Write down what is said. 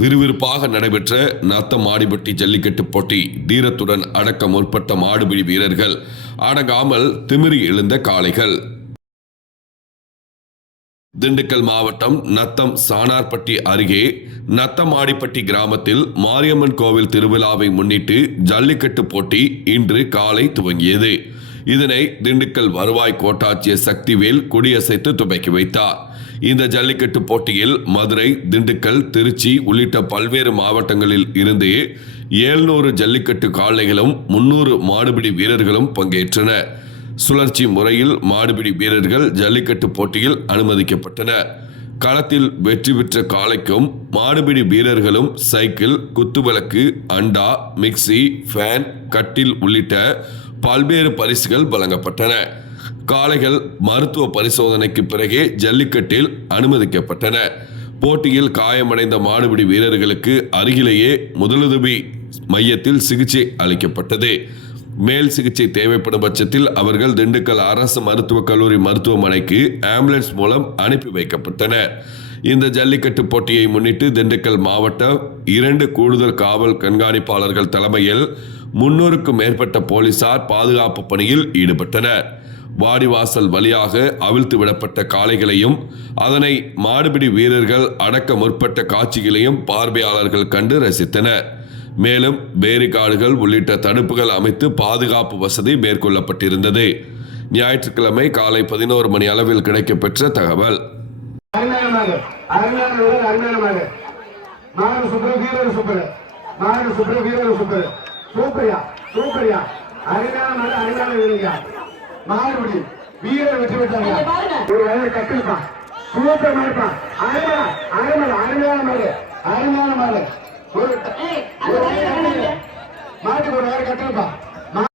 விறுவிறுப்பாக நடைபெற்ற நத்தமாடிப்பட்டி ஜல்லிக்கட்டு போட்டி தீரத்துடன் அடக்க முற்பட்ட மாடுபிடி வீரர்கள், அடங்காமல் திமிரி எழுந்த காளைகள். திண்டுக்கல் மாவட்டம் நத்தம் சானார்பட்டி அருகே நத்தமாடிப்பட்டி கிராமத்தில் மாரியம்மன் கோவில் திருவிழாவை முன்னிட்டு ஜல்லிக்கட்டு போட்டி இன்று காலை துவங்கியது. இதனை திண்டுக்கல் வருவாய் கோட்டாட்சியர் சக்திவேல் கொடியசைத்து துவக்கி வைத்தார். இந்த ஜல்லிக்கட்டு போட்டியில் மதுரை, திண்டுக்கல், திருச்சி உள்ளிட்ட பல்வேறு மாவட்டங்களில் இருந்து 700 ஜல்லிக்கட்டு காளைகளும் 300 மாடுபிடி வீரர்களும் பங்கேற்றனர். சுழற்சி முறையில் மாடுபிடி வீரர்கள் ஜல்லிக்கட்டு போட்டியில் அனுமதிக்கப்பட்டனர். களத்தில் வெற்றி பெற்ற காளைக்கும் மாடுபிடி வீரர்களும் சைக்கிள், குத்துவிளக்கு, அண்டா, மிக்சி, ஃபேன், கட்டில் உள்ளிட்ட பல்வேறு பரிசுகள் வழங்கப்பட்டன. காளைகள் மருத்துவ பரிசோதனைக்கு பிறகே ஜல்லிக்கட்டில் அனுமதிக்கப்பட்டன. போட்டியில் காயமடைந்த மாடுபிடி வீரர்களுக்கு அருகிலேயே முதலுதவி மையத்தில் சிகிச்சை அளிக்கப்பட்டது. மேல் சிகிச்சை தேவைப்படும் பட்சத்தில் அவர்கள் திண்டுக்கல் அரசு மருத்துவக் கல்லூரி மருத்துவமனைக்கு ஆம்புலன்ஸ் மூலம் அனுப்பி வைக்கப்பட்டனர். இந்த ஜல்லிக்கட்டு போட்டியை முன்னிட்டு திண்டுக்கல் மாவட்டம் 2 கூடுதல் காவல் கண்காணிப்பாளர்கள் தலைமையில் 300க்கும் மேற்பட்ட போலீசார் பாதுகாப்பு பணியில் ஈடுபட்டனர். வாடிவாசல் வழியாக அவிழ்த்து விடப்பட்ட காளைகளையும் அதனை மாடுபிடி வீரர்கள் அடக்க முற்பட்ட காட்சிகளையும் பார்வையாளர்கள் கண்டு ரசித்தனர். மேலும் பேரிகார்டுகள் உள்ளிட்ட தடுப்புகள் அமைத்து பாதுகாப்பு வசதி மேற்கொள்ளப்பட்டிருந்தது. ஞாயிற்றுக்கிழமை காலை 11 மணி அளவில் கிடைக்கப்பெற்ற தகவல். மாட்டுக்கு ஒரு கட்டப்பா